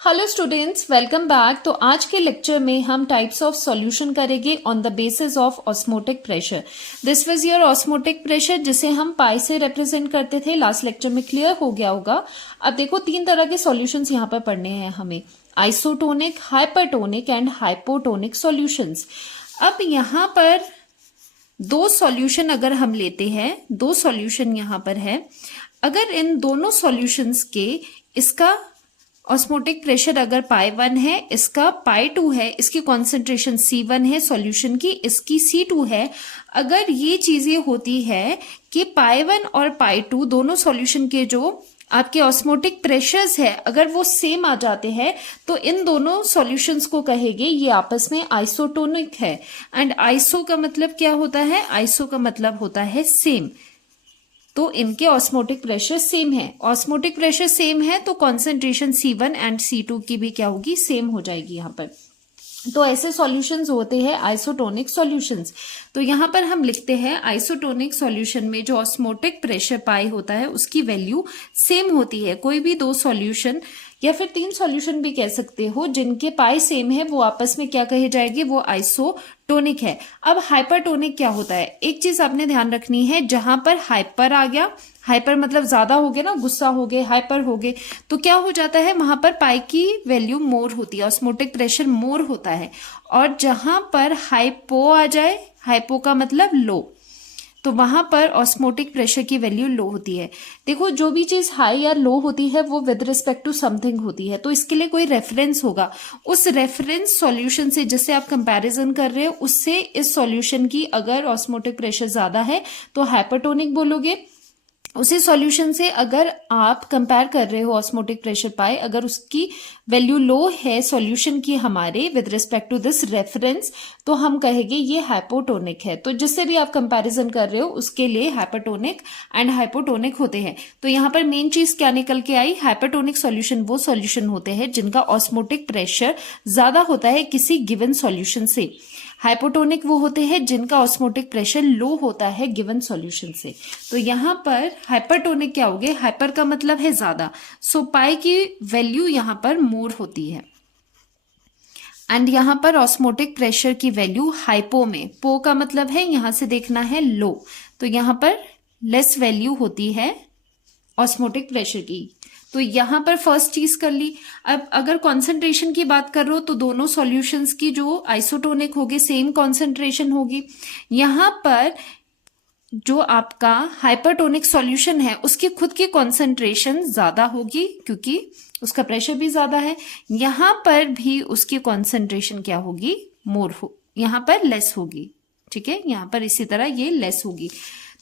Hello students, welcome back. तो आज के लेक्चर में हम टाइप्स ऑफ सॉल्यूशन करेंगे on the basis of osmotic pressure. This was your osmotic pressure, जिसे हम पाई से रिप्रेजेंट करते थे। लास्ट लेक्चर में क्लियर हो गया होगा। अब देखो, तीन तरह के सॉल्यूशंस यहाँ पर पढ़ने हैं हमें: isotonic, hypertonic and hypotonic solutions. अब यहाँ पर दो सॉल्यूशन अगर हम लेते हैं, दो सॉल्यूशन यहाँ पर है। अगर इन दोनों सॉल्यूशंस के इसका ऑस्मोटिक प्रेशर अगर पाई 1 है, इसका पाई 2 है, इसकी कॉन्सेंट्रेशन C1 है सॉल्यूशन की, इसकी C2 है। अगर ये चीजें होती है कि पाई 1 और पाई 2 दोनों सॉल्यूशन के जो आपके ऑस्मोटिक प्रेशर्स है, अगर वो सेम आ जाते हैं तो इन दोनों सॉल्यूशंस को कहेंगे ये आपस में आइसोटोनिक है। एंड आइसो का मतलब क्या होता है? आइसो का मतलब होता है सेम। तो इनके ऑस्मोटिक प्रेशर सेम है। ऑस्मोटिक प्रेशर सेम है तो कॉन्सेंट्रेशन C1 एंड C2 की भी क्या होगी? सेम हो जाएगी यहाँ पर। तो ऐसे सॉल्यूशंस होते हैं आइसोटोनिक सॉल्यूशंस। तो यहाँ पर हम लिखते हैं आइसोटोनिक सॉल्यूशन में जो ऑस्मोटिक प्रेशर पाई होता है उसकी वैल्यू सेम होती है। कोई भी दो सॉल्यूशन या फिर तीन सॉल्यूशन भी कह सकते हो जिनके पाई सेम है, वो आपस में क्या कहे जाएंगे? वो आइसोटोनिक है। अब हाइपरटोनिक क्या होता है? एक चीज आपने ध्यान रखनी है, जहां पर हाइपर आ गया, हाइपर मतलब ज्यादा हो गए ना, गुस्सा हो गए, हाइपर हो गए, तो क्या हो जाता है? वहां पर पाई की वैल्यू मोर होती है, ऑस्मोटिक प्रेशर मोर होता है। और जहां पर हाइपो आ जाए, हाइपो का मतलब लो, तो वहां पर ऑस्मोटिक प्रेशर की वैल्यू लो होती है। देखो, जो भी चीज हाई या लो होती है वो विद रिस्पेक्ट टू समथिंग होती है, तो इसके लिए कोई रेफरेंस होगा। उस रेफरेंस सॉल्यूशन से जिससे आप कंपैरिजन कर रहे हो, उससे इस सॉल्यूशन की अगर ऑस्मोटिक प्रेशर ज्यादा है तो हाइपरटोनिक बोलोगे। उसी सॉल्यूशन से अगर आप कंपेयर कर रहे हो ऑस्मोटिक प्रेशर पाई, अगर उसकी वैल्यू लो है सॉल्यूशन की हमारे with respect to this reference, तो हम कहेंगे ये हाइपोटोनिक है। तो जिससे भी आप कंपैरिजन कर रहे हो उसके लिए हाइपरटोनिक एंड हाइपोटोनिक होते हैं। तो यहाँ पर मेन चीज क्या निकल के आई? हाइपरटोनिक सॉल्यूशन वो सॉल्यूशन होते हैं जिनका ऑस्मोटिक प्रेशर ज्यादा होता है किसी गिवन सॉल्यूशन से। हाइपोटोनिक वो होते हैं जिनका ऑस्मोटिक प्रेशर लो होता है गिवन सॉल्यूशन से। तो यहाँ पर हाइपरटोनिक क्या हो गए? हाइपर का मतलब है ज्यादा, सो पाई की वैल्यू यहाँ पर मोर होती है। एंड यहाँ पर ऑस्मोटिक प्रेशर की वैल्यू हाइपो में, पो का मतलब है यहां से देखना है लो, तो यहाँ पर लेस वैल्यू होती है ऑस्मोटिक प्रेशर की। तो यहां पर फर्स्ट चीज कर ली। अब अगर कॉन्सेंट्रेशन की बात कर रहे हो तो दोनों सॉल्यूशंस की जो आइसोटोनिक होगी, सेम कॉन्सेंट्रेशन होगी। यहां पर जो आपका हाइपरटोनिक सॉल्यूशन है उसकी खुद की कॉन्सेंट्रेशन ज्यादा होगी क्योंकि उसका प्रेशर भी ज्यादा है। यहां पर भी उसकी कॉन्सेंट्रेशन क्या होगी? मोर हो, यहां पर लेस होगी। ठीक है, यहां पर इसी तरह ये लेस होगी।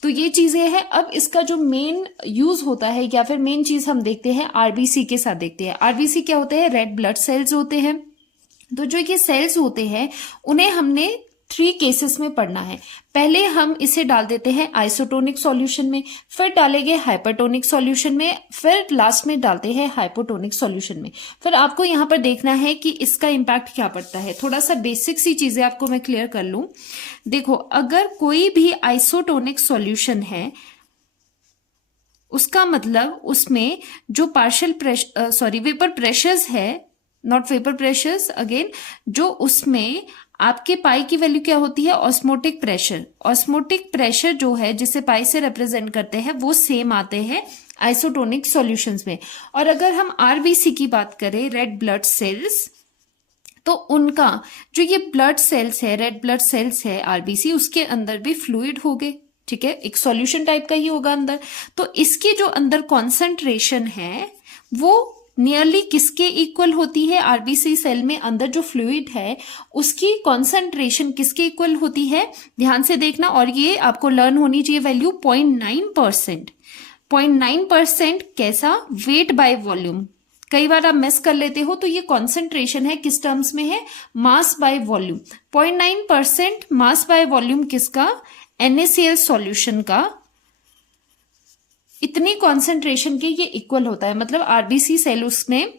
तो ये चीजें हैं। अब इसका जो मेन यूज होता है या फिर मेन चीज हम देखते हैं आरबीसी के साथ देखते हैं। आरबीसी क्या होते हैं? रेड ब्लड सेल्स होते हैं। तो जो ये सेल्स होते हैं उन्हें हमने 3 केसेस में पढ़ना है। पहले हम इसे डाल देते हैं आइसोटोनिक सॉल्यूशन में, फिर डालेंगे हाइपरटोनिक सॉल्यूशन में, फिर लास्ट में डालते हैं हाइपोटोनिक सॉल्यूशन में। फिर आपको यहां पर देखना है कि इसका इंपैक्ट क्या पड़ता है। थोड़ा सा बेसिक सी चीजें आपको मैं क्लियर कर लूं। देखो, अगर कोई भी आइसोटोनिक सॉल्यूशन है उसका मतलब उसमें जो पार्शियल प्रेशर वेपर प्रेशर्स है, नॉट वेपर प्रेशर्स अगेन, जो उसमें आपके पाई की वैल्यू क्या होती है? Osmotic pressure. ऑस्मोटिक प्रेशर जो है जिसे पाई से रिप्रेजेंट करते हैं वो सेम आते हैं आइसोटोनिक सॉल्यूशंस में। और अगर हम आरबीसी की बात करें, रेड ब्लड सेल्स, तो उनका जो ये ब्लड सेल्स है, रेड ब्लड सेल्स है आरबीसी, उसके अंदर भी फ्लूइड हो गए। ठीक है, एक सॉल्यूशन टाइप का ही होगा अंदर। तो इसकी जो अंदर कॉन्सेंट्रेशन है वो नियरली किसके इक्वल होती है? आरबीसी सेल में अंदर जो फ्लूइड है उसकी कॉन्सेंट्रेशन किसके इक्वल होती है? ध्यान से देखना, और ये आपको लर्न होनी चाहिए वैल्यू 0.9%। 0.9% कैसा? Weight by volume. कई बार आप मिस कर लेते हो, तो ये कॉन्सेंट्रेशन है किस टर्म्स में है? Mass by volume. 0.9% mass by volume किसका? NaCl सॉल्यूशन का। इतनी कॉन्सेंट्रेशन के ये इक्वल होता है, मतलब आरबीसी सेल उसमें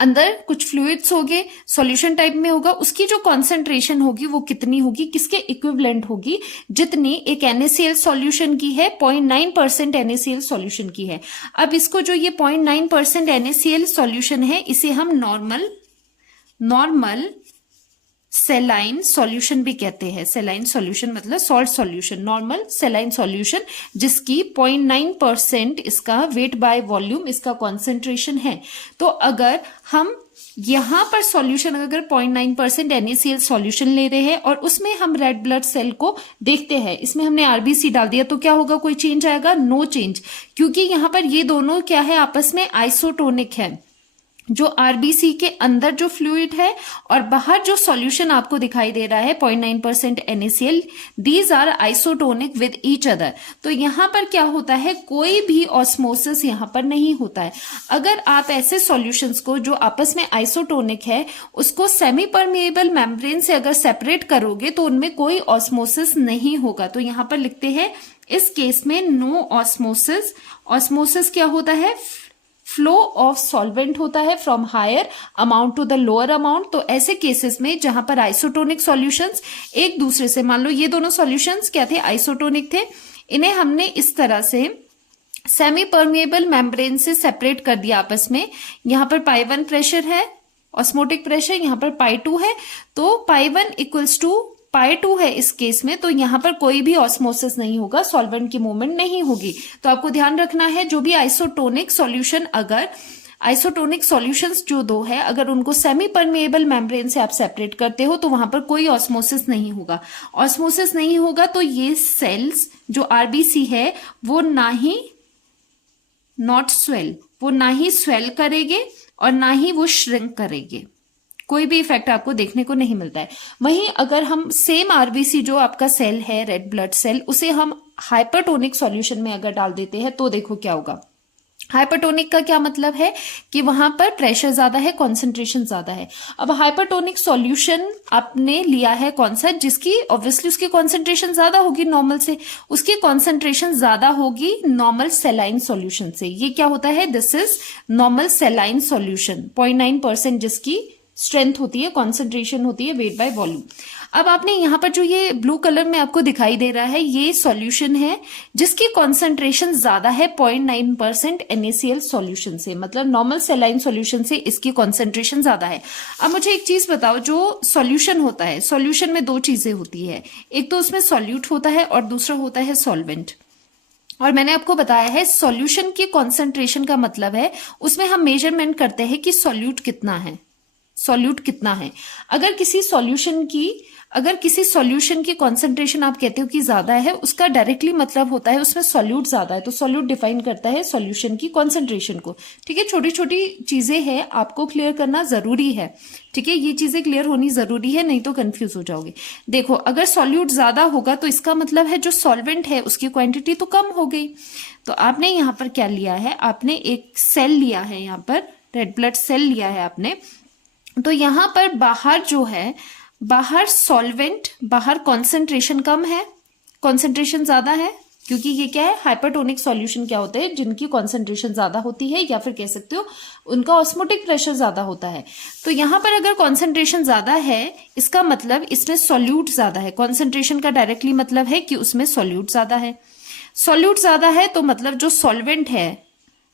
अंदर कुछ फ्लूइड्स होंगे, सॉल्यूशन टाइप में होगा, उसकी जो कॉन्सेंट्रेशन होगी वो कितनी होगी, किसके इक्विवेलेंट होगी, जितनी एक NaCl सॉल्यूशन की है, 0.9% NaCl सॉल्यूशन की है। अब इसको जो ये 0.9% NaCl सॉल्यूशन है, इसे हम नॉर्मल सेलाइन सॉल्यूशन भी कहते हैं। सेलाइन सॉल्यूशन मतलब salt solution, normal saline solution, जिसकी 0.9% इसका वेट बाय वॉल्यूम इसका कॉन्सेंट्रेशन है। तो अगर हम यहां पर सॉल्यूशन अगर 0.9% NaCl सॉल्यूशन ले रहे हैं और उसमें हम रेड ब्लड सेल को देखते हैं, इसमें हमने RBC डाल दिया, तो क्या होगा, कोई चेंज आएगा? नो चेंज, क्योंकि यहां पर ये दोनों क्या है, आपस में आइसोटोनिक है। जो RBC के अंदर जो फ्लूइड है और बाहर जो सॉल्यूशन आपको दिखाई दे रहा है 0.9% NaCl, these are isotonic with each other. तो यहां पर क्या होता है, कोई भी ऑस्मोसिस यहां पर नहीं होता है। अगर आप ऐसे सॉल्यूशंस को जो आपस में आइसोटोनिक है उसको सेमी परमिएबल मेम्ब्रेन से अगर सेपरेट करोगे तो उनमें कोई ऑस्मोसिस नहीं होगा। तो यहां पर लिखते हैं इस केस में नो ऑस्मोसिस। ऑस्मोसिस क्या होता है, फ्लो ऑफ सॉल्वेंट होता है from higher amount to the lower amount. तो ऐसे केसेस में जहां पर आइसोटोनिक सॉल्यूशंस एक दूसरे से, मान लो ये दोनों सॉल्यूशंस क्या थे, आइसोटोनिक थे, इन्हें हमने इस तरह से सेमी परमिएबल मेम्ब्रेन से सेपरेट कर दिया आपस में। यहां पर पाई 1 प्रेशर है, ऑस्मोटिक प्रेशर, यहां पर पाई 2 है, तो पाई 1 इक्वल्स टू पाई 2 है इस केस में। तो यहां पर कोई भी ऑस्मोसिस नहीं होगा, सॉल्वेंट की मूवमेंट नहीं होगी। तो आपको ध्यान रखना है, जो भी आइसोटोनिक सॉल्यूशन, अगर आइसोटोनिक सॉल्यूशंस जो दो है, अगर उनको सेमी परमिएबल मेम्ब्रेन से आप सेपरेट करते हो तो वहां पर कोई ऑस्मोसिस नहीं होगा। ऑस्मोसिस नहीं होगा तो ये सेल्स जो RBC है वो ना ही स्वेल करेंगे और ना ही वो श्रिंक करेंगे, कोई भी इफेक्ट आपको देखने को नहीं मिलता है। वहीं अगर हम सेम RBC जो आपका सेल है, रेड ब्लड सेल, उसे हम हाइपरटोनिक सॉल्यूशन में अगर डाल देते हैं तो देखो क्या होगा। हाइपरटोनिक का क्या मतलब है कि वहां पर प्रेशर ज्यादा है, कॉन्सेंट्रेशन ज्यादा है। अब हाइपरटोनिक सॉल्यूशन आपने लिया है कौन सा, जिसकी ऑब्वियसली उसकी कॉन्सेंट्रेशन ज्यादा होगी नॉर्मल से, उसकी कॉन्सेंट्रेशन ज्यादा होगी नॉर्मल सेलाइन सॉल्यूशन से। ये क्या होता है, this is normal saline solution, 0.9% जिसकी स्ट्रेंथ होती है, कॉन्सेंट्रेशन होती है, वेट बाय वॉल्यूम। अब आपने यहां पर जो ये ब्लू कलर में आपको दिखाई दे रहा है, ये सॉल्यूशन है जिसकी कॉन्सेंट्रेशन ज्यादा है 0.9% NaCl सॉल्यूशन से, मतलब नॉर्मल सेलाइन सॉल्यूशन से इसकी कॉन्सेंट्रेशन ज्यादा है। अब मुझे एक चीज बताओ, जो सॉल्यूशन होता है, सॉल्यूशन में दो चीजें होती है, एक तो उसमें सॉल्यूट होता है और दूसरा होता है सॉल्वेंट। और मैंने आपको बताया है सॉल्यूशन की कॉन्सेंट्रेशन का मतलब है उसमें हम मेजरमेंट करते हैं कि सॉल्यूट कितना है, सॉल्यूट कितना है। अगर किसी सॉल्यूशन की कॉन्सेंट्रेशन आप कहते हो कि ज्यादा है, उसका डायरेक्टली मतलब होता है उसमें सॉल्यूट ज्यादा है। तो सॉल्यूट डिफाइन करता है सॉल्यूशन की कॉन्सेंट्रेशन को। ठीक है, छोटी छोटी चीजें हैं, आपको क्लियर करना जरूरी है। ठीक है, ये चीजें क्लियर होनी जरूरी है, नहीं तो कंफ्यूज हो जाओगे। देखो, अगर सॉल्यूट ज्यादा होगा तो इसका मतलब है जो सॉल्वेंट है उसकी क्वांटिटी तो कम हो गई। तो आपने यहाँ पर क्या लिया है, आपने एक सेल लिया है, यहाँ पर रेड ब्लड सेल लिया है आपने। तो यहां पर बाहर जो है, बाहर सॉल्वेंट, बाहर कॉन्सेंट्रेशन कम है, कॉन्सेंट्रेशन ज्यादा है, क्योंकि ये क्या है, हाइपरटोनिक सॉल्यूशन क्या होते हैं, जिनकी कॉन्सेंट्रेशन ज्यादा होती है, या फिर कह सकते हो उनका ऑस्मोटिक प्रेशर ज्यादा होता है। तो यहां पर अगर कॉन्सेंट्रेशन ज्यादा है, इसका मतलब इसमें सॉल्यूट ज्यादा है। कॉन्सेंट्रेशन का डायरेक्टली मतलब है कि उसमें सॉल्यूट ज्यादा है। सॉल्यूट ज्यादा है तो मतलब जो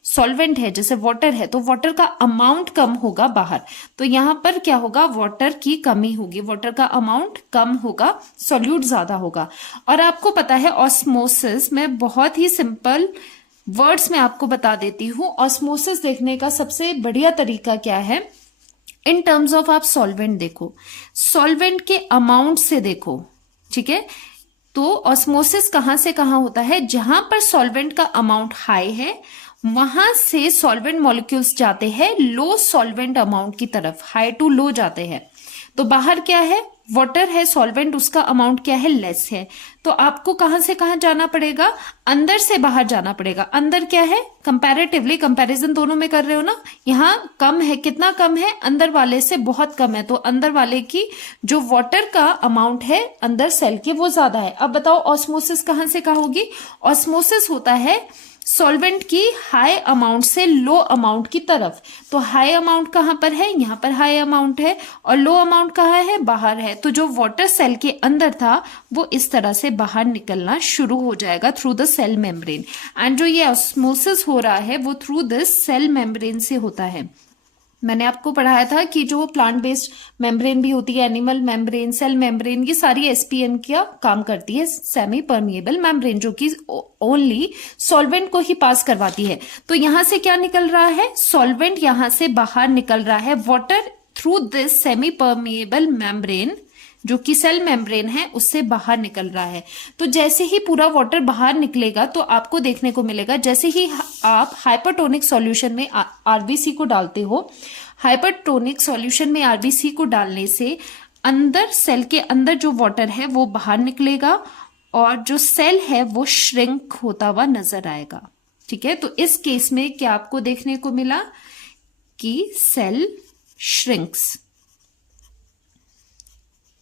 सॉल्वेंट है जैसे वाटर है, तो वाटर का अमाउंट कम होगा बाहर। तो यहां पर क्या होगा, वाटर की कमी होगी, वाटर का अमाउंट कम होगा, सॉल्यूट ज्यादा होगा। और आपको पता है ऑस्मोसिस में बहुत ही सिंपल वर्ड्स में आपको बता देती हूं, ऑस्मोसिस देखने का सबसे बढ़िया तरीका क्या है, इन टर्म्स ऑफ आप सॉल्वेंट देखो, सॉल्वेंट के अमाउंट से देखो। ठीक है, तो ऑस्मोसिस कहां से कहां होता है, जहां पर सॉल्वेंट का अमाउंट हाई है वहां से सॉल्वेंट मॉलिक्यूल्स जाते हैं लो सॉल्वेंट अमाउंट की तरफ, हाई टू लो जाते हैं। तो बाहर क्या है, वाटर है, सॉल्वेंट उसका अमाउंट क्या है, लेस है। तो आपको कहां से कहां जाना पड़ेगा, अंदर से बाहर जाना पड़ेगा। अंदर क्या है, कंपैरेटिवली, कंपैरिजन दोनों में कर रहे हो ना, यहाँ कम है, कितना कम है, अंदर वाले से बहुत कम है। तो अंदर वाले की जो वाटर का अमाउंट है अंदर सेल के, वो ज्यादा है। अब बताओ ऑस्मोसिस कहां से कहां होगी, ऑस्मोसिस होता है सॉल्वेंट की हाई अमाउंट से लो अमाउंट की तरफ। तो हाई अमाउंट कहाँ पर है, यहाँ पर हाई अमाउंट है, और लो अमाउंट कहाँ है, बाहर है। तो जो वाटर सेल के अंदर था वो इस तरह से बाहर निकलना शुरू हो जाएगा through the cell membrane. And जो ये ऑस्मोसिस हो रहा है वो थ्रू दिस सेल मेम्ब्रेन से होता है। मैंने आपको पढ़ाया था कि जो प्लांट बेस्ड मेम्ब्रेन भी होती है, एनिमल मेम्ब्रेन, सेल मेम्ब्रेन, ये सारी एसपीएम का काम करती है, सेमी परमिएबल मेम्ब्रेन, जो कि ओनली सॉल्वेंट को ही पास करवाती है। तो यहां से क्या निकल रहा है, सॉल्वेंट यहां से बाहर निकल रहा है, water through this semi permeable membrane जो कि सेल मेम्ब्रेन है उससे बाहर निकल रहा है। तो जैसे ही पूरा वाटर बाहर निकलेगा तो आपको देखने को मिलेगा, जैसे ही आप हाइपरटोनिक सॉल्यूशन में आरबीसी को डालते हो, हाइपरटोनिक सॉल्यूशन में आरबीसी को डालने से अंदर सेल के अंदर जो वाटर है वो बाहर निकलेगा और जो सेल है वो श्रिंक होता हुआ नजर आएगा। ठीक है, तो इस केस में क्या आपको देखने को मिला कि सेल श्रिंक्स।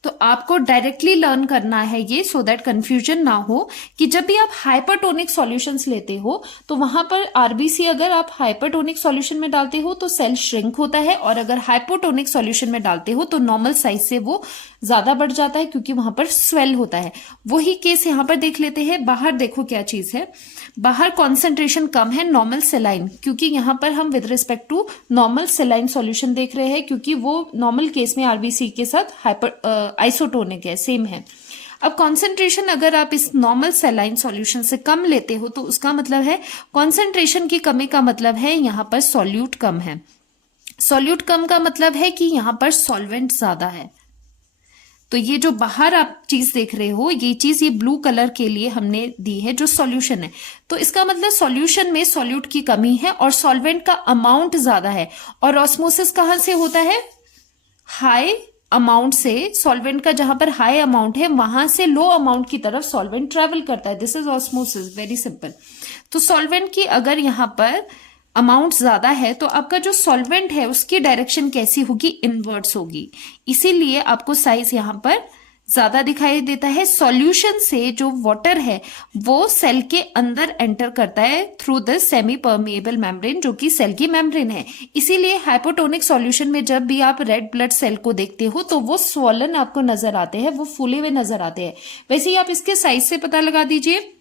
तो आपको डायरेक्टली लर्न करना है ये, सो दैट कंफ्यूजन ना हो कि जब भी आप हाइपरटोनिक सॉल्यूशंस लेते हो तो वहां पर आरबीसी अगर आप हाइपरटोनिक सॉल्यूशन में डालते हो तो सेल श्रिंक होता है, और अगर हाइपोटोनिक सॉल्यूशन में डालते हो तो नॉर्मल साइज से वो ज्यादा बढ़ जाता है क्योंकि वहां पर स्वेल होता है। वही केस यहां पर देख लेते हैं। बाहर देखो क्या चीज है, बाहर कॉन्सेंट्रेशन कम है नॉर्मल सेलाइन, क्योंकि यहां पर हम with respect to normal saline solution देख रहे हैं, क्योंकि वो नॉर्मल केस में आरबीसी के साथ हाइपर आइसोटोनिक है, सेम है। अब कॉन्सेंट्रेशन अगर आप इस नॉर्मल सेलाइन सॉल्यूशन से कम लेते हो तो उसका मतलब है कॉन्सेंट्रेशन की कमी का मतलब है यहां पर सॉल्यूट कम है। सॉल्यूट कम का मतलब है कि यहां पर सॉल्वेंट ज्यादा है। तो ये जो बाहर आप चीज देख रहे हो, ये चीज ये ब्लू कलर के लिए हमने दी है जो सॉल्यूशन है। तो इसका मतलब सॉल्यूशन में सॉल्यूट की कमी है और सॉल्वेंट का अमाउंट ज्यादा है। और ऑस्मोसिस कहां से होता है, हाई अमाउंट से, सॉल्वेंट का जहां पर हाई अमाउंट है वहां से लो अमाउंट की तरफ सॉल्वेंट ट्रेवल करता है। This is osmosis, very simple. तो सॉल्वेंट की अगर यहां पर अमाउंट ज्यादा है तो आपका जो सॉल्वेंट है उसकी डायरेक्शन कैसी होगी, इनवर्ट्स होगी। इसीलिए आपको साइज यहां पर ज्यादा दिखाई देता है। सॉल्यूशन से जो वाटर है वो सेल के अंदर एंटर करता है through the semi permeable membrane, जो कि सेल की मेम्ब्रेन है। इसीलिए हाइपोटोनिक सॉल्यूशन में जब भी आप रेड ब्लड सेल को देखते हो तो वो स्वॉलन आपको नजर आते हैं, वो फूले हुए नजर आते हैं। वैसे ही आप इसके साइज से पता लगा दीजिए।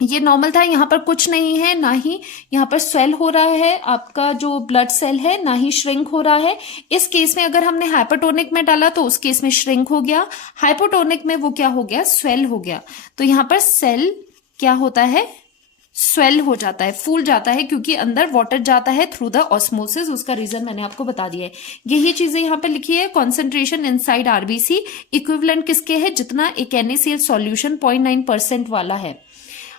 ये नॉर्मल था, यहाँ पर कुछ नहीं है, ना ही यहाँ पर स्वेल हो रहा है आपका जो ब्लड सेल है, ना ही श्रिंक हो रहा है। इस केस में अगर हमने हाइपोटोनिक में डाला तो उस केस में श्रिंक हो गया, हाइपोटोनिक में वो क्या हो गया, स्वेल हो गया। तो यहाँ पर सेल क्या होता है, स्वेल हो जाता है, फूल जाता है, क्योंकि अंदर वाटर जाता है थ्रू द ऑस्मोसिस। उसका रीजन मैंने आपको बता दिया है। यही चीजें यहाँ पर लिखी है। कॉन्सेंट्रेशन इनसाइड आरबीसी इक्विवेलेंट किसके है, जितना एक NaCl सॉल्यूशन 0.9% वाला है।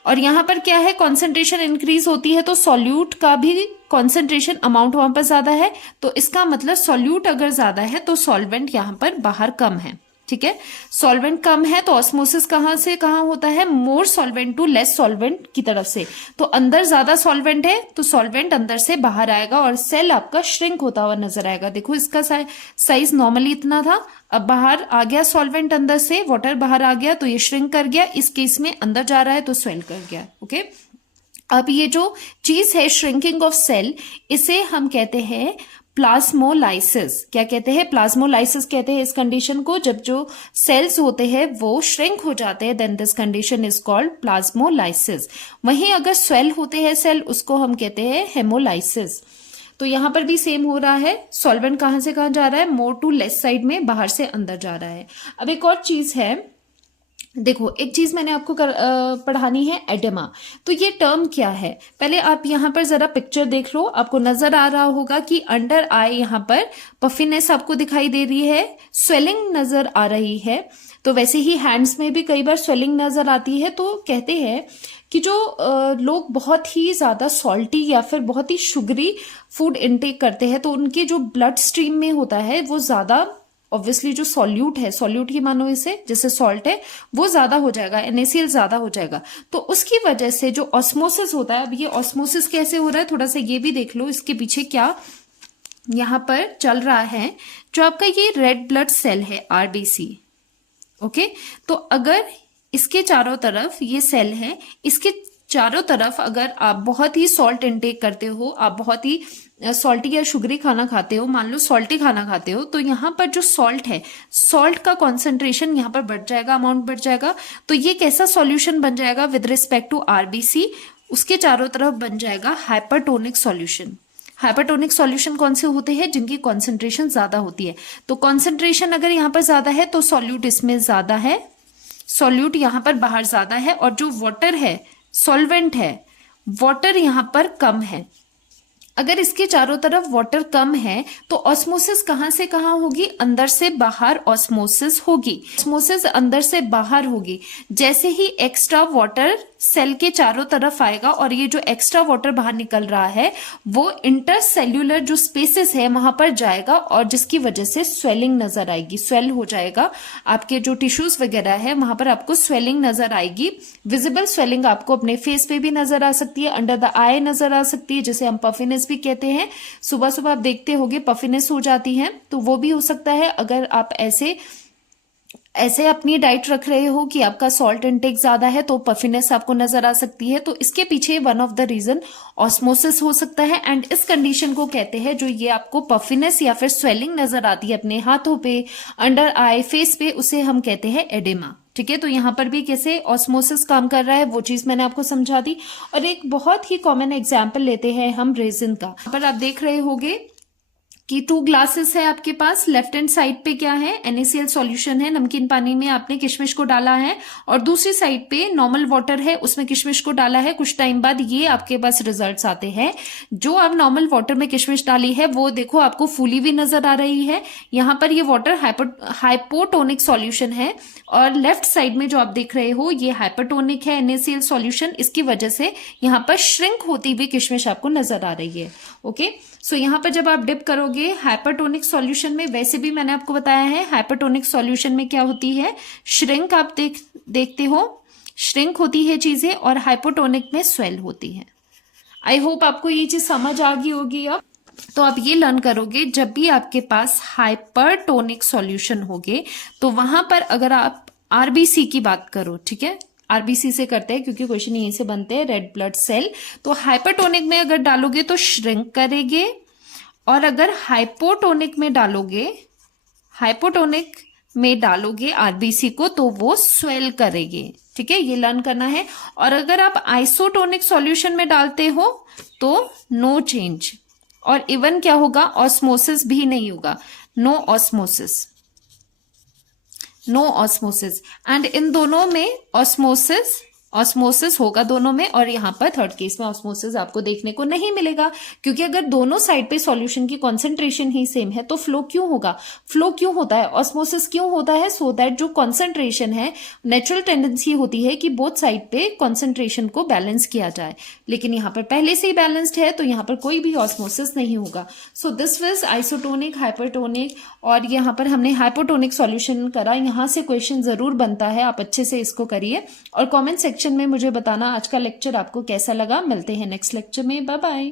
और यहां पर क्या है, कॉन्सेंट्रेशन इंक्रीज होती है तो सॉल्यूट का भी कॉन्सेंट्रेशन अमाउंट वहां पर ज्यादा है। तो इसका मतलब सॉल्यूट अगर ज्यादा है तो सॉल्वेंट यहां पर बाहर कम है। ठीक है, सॉल्वेंट कम है तो ऑस्मोसिस कहां से कहां होता है, मोर सॉल्वेंट टू लेस सॉल्वेंट की तरफ से। तो अंदर ज्यादा सॉल्वेंट है तो सॉल्वेंट अंदर से बाहर आएगा और सेल आपका श्रिंक होता हुआ नजर आएगा। देखो इसका साइज नॉर्मली इतना था, अब बाहर आ गया सॉल्वेंट, अंदर से वाटर बाहर आ गया तो ये श्रिंक कर गया। इस केस में अंदर जा रहा है तो स्वेल कर गया। ओके, अब ये जो चीज है श्रिंकिंग ऑफ सेल, इसे हम कहते हैं प्लाज्मोलाइसिस। क्या कहते हैं, प्लाज्मोलाइसिस कहते हैं इस कंडीशन को। जब जो सेल्स होते हैं वो श्रिंक हो जाते हैं then this condition is called plasmolysis. वहीं अगर स्वेल होते हैं सेल, उसको हम कहते हैं हेमोलाइसिस। तो यहां पर भी सेम हो रहा है, सॉल्वेंट कहां से कहां जा रहा है, मोर टू लेस साइड में, बाहर से अंदर जा रहा है। अब एक और चीज है, देखो एक चीज मैंने आपको पढ़ानी है, एडेमा। तो ये टर्म क्या है, पहले आप यहाँ पर जरा पिक्चर देख लो। आपको नजर आ रहा होगा कि अंडर आई यहाँ पर पफिनेस आपको दिखाई दे रही है, स्वेलिंग नजर आ रही है। तो वैसे ही हैंड्स में भी कई बार स्वेलिंग नजर आती है। तो कहते हैं कि जो लोग बहुत ही ज्यादा सॉल्टी या फिर बहुत ही शुगरी फूड इनटेक करते हैं तो उनके जो ब्लड स्ट्रीम में होता है वो ज्यादा, ऑब्वियसली जो सॉल्यूट है, सॉल्यूट ही मानो इसे, जैसे सॉल्ट है, वो ज्यादा हो जाएगा, NaCl ज्यादा हो जाएगा। तो उसकी वजह से जो ऑस्मोसिस होता है, अब ये ऑस्मोसिस कैसे हो रहा है थोड़ा सा ये भी देख लो, इसके पीछे क्या यहां पर चल रहा है। जो आपका ये रेड ब्लड सेल है RBC, ओके, तो अगर इसके चारों तरफ ये सेल है, इसके चारों तरफ अगर आप बहुत ही सॉल्ट इनटेक करते हो, आप बहुत ही सॉल्टी या शुगरी खाना खाते हो, मान लो सॉल्टी खाना खाते हो, तो यहाँ पर जो सॉल्ट है, सॉल्ट का कॉन्सेंट्रेशन यहाँ पर बढ़ जाएगा, अमाउंट बढ़ जाएगा। तो ये कैसा सॉल्यूशन बन जाएगा विद रिस्पेक्ट टू आरबीसी, उसके चारों तरफ बन जाएगा हाइपरटोनिक सॉल्यूशन। हाइपरटोनिक सॉल्यूशन कौन से होते हैं? जिनकी कॉन्सेंट्रेशन ज्यादा होती है। तो कॉन्सेंट्रेशन अगर यहाँ पर ज्यादा है तो सॉल्यूट इसमें ज्यादा है, सॉल्यूट यहाँ पर बाहर ज्यादा है, और जो वाटर है, सॉल्वेंट है, वाटर यहाँ पर कम है। अगर इसके चारों तरफ वाटर कम है तो ऑस्मोसिस कहां से कहां होगी? अंदर से बाहर ऑस्मोसिस होगी। ऑस्मोसिस अंदर से बाहर होगी। जैसे ही एक्स्ट्रा वाटर सेल के चारों तरफ आएगा और ये जो एक्स्ट्रा वाटर बाहर निकल रहा है वो इंटरसेल्यूलर जो स्पेसेस है वहां पर जाएगा, और जिसकी वजह से स्वेलिंग नजर आएगी, स्वेल हो जाएगा। आपके जो टिश्यूज वगैरह है वहां पर आपको स्वेलिंग नजर आएगी। विजिबल स्वेलिंग आपको अपने फेस पे भी नजर आ सकती है, अंडर द आई नजर आ सकती है, जिसे हम पफिनेस भी कहते हैं। सुबह सुबह आप देखते होगे पफिनेस हो जाती है, तो वो भी हो सकता है अगर आप ऐसे अपनी डाइट रख रहे हो कि आपका सॉल्ट इंटेक ज्यादा है, तो पफिनेस आपको नजर आ सकती है। तो इसके पीछे one of the reason osmosis हो सकता है, एंड इस कंडीशन को कहते हैं, जो ये आपको पफिनेस या फिर स्वेलिंग नजर आती है अपने हाथों पे, अंडर आई, फेस पे, उसे हम कहते हैं एडेमा। ठीक है, तो यहाँ पर भी कैसे ऑस्मोसिस काम कर रहा है वो चीज मैंने आपको समझा दी। और एक बहुत ही कॉमन एग्जाम्पल लेते हैं हम रेजिन का। यहाँ पर आप देख रहे होगे कि 2 ग्लासेस है आपके पास। लेफ्ट हैंड साइड पे क्या है? NaCl सॉल्यूशन है, नमकीन पानी में आपने किशमिश को डाला है, और दूसरी साइड पे नॉर्मल वाटर है, उसमें किशमिश को डाला है। कुछ टाइम बाद ये आपके पास रिजल्ट्स आते हैं। जो आप नॉर्मल वाटर में किशमिश डाली है वो देखो आपको फूली भी नजर आ रही है। यहाँ पर ये वाटर हाइपोटोनिक सॉल्यूशन है, और लेफ्ट साइड में जो आप देख रहे हो ये हाइपरटोनिक है, NaCl सॉल्यूशन। इसकी वजह से यहाँ पर श्रिंक होती हुई किशमिश आपको नजर आ रही है। ओके, सो यहाँ पर जब आप डिप करोगे हाइपरटोनिक सॉल्यूशन में, वैसे भी मैंने आपको बताया है हाइपरटोनिक सॉल्यूशन में क्या होती है, श्रिंक। आप देखते हो श्रिंक होती है चीजें, और हाइपोटोनिक में स्वेल होती है। आई होप आपको ये चीज समझ आ गई होगी। अब तो आप ये लर्न करोगे, जब भी आपके पास हाइपरटोनिक सॉल्यूशन होगे तो वहां पर अगर आप आरबीसी की बात करो, ठीक है, आरबीसी से करते हैं क्योंकि क्वेश्चन यहीं से बनते हैं, रेड ब्लड सेल। तो हाइपरटोनिक में अगर डालोगे तो श्रिंक करेंगे, और अगर हाइपोटोनिक में डालोगे आरबीसी को तो वो स्वेल करेंगे। ठीक है, ये लर्न करना है। और अगर आप आइसोटोनिक सॉल्यूशन में डालते हो तो नो चेंज, और इवन क्या होगा, ऑस्मोसिस भी नहीं होगा, no osmosis, no osmosis. And इन दोनों में ऑस्मोसिस होगा दोनों में, और यहाँ पर थर्ड केस में ऑस्मोसिस आपको देखने को नहीं मिलेगा, क्योंकि अगर दोनों साइड पे सॉल्यूशन की कॉन्सेंट्रेशन ही सेम है तो फ्लो क्यों होगा? फ्लो क्यों होता है, ऑस्मोसिस क्यों होता है? सो दैट जो कॉन्सेंट्रेशन है, नेचुरल टेंडेंसी होती है कि बोथ साइड पे कॉन्सेंट्रेशन को बैलेंस किया जाए, लेकिन यहाँ पर पहले से ही बैलेंस्ड है तो यहाँ पर कोई भी ऑस्मोसिस नहीं होगा। So this was isotonic, hypertonic, और यहाँ पर हमने हाइपोटोनिक सॉल्यूशन करा। यहाँ से क्वेश्चन जरूर बनता है, आप अच्छे से इसको करिए, और कॉमेंट सेक्शन में मुझे बताना आज का लेक्चर आपको कैसा लगा। मिलते हैं नेक्स्ट लेक्चर में, बाय बाय।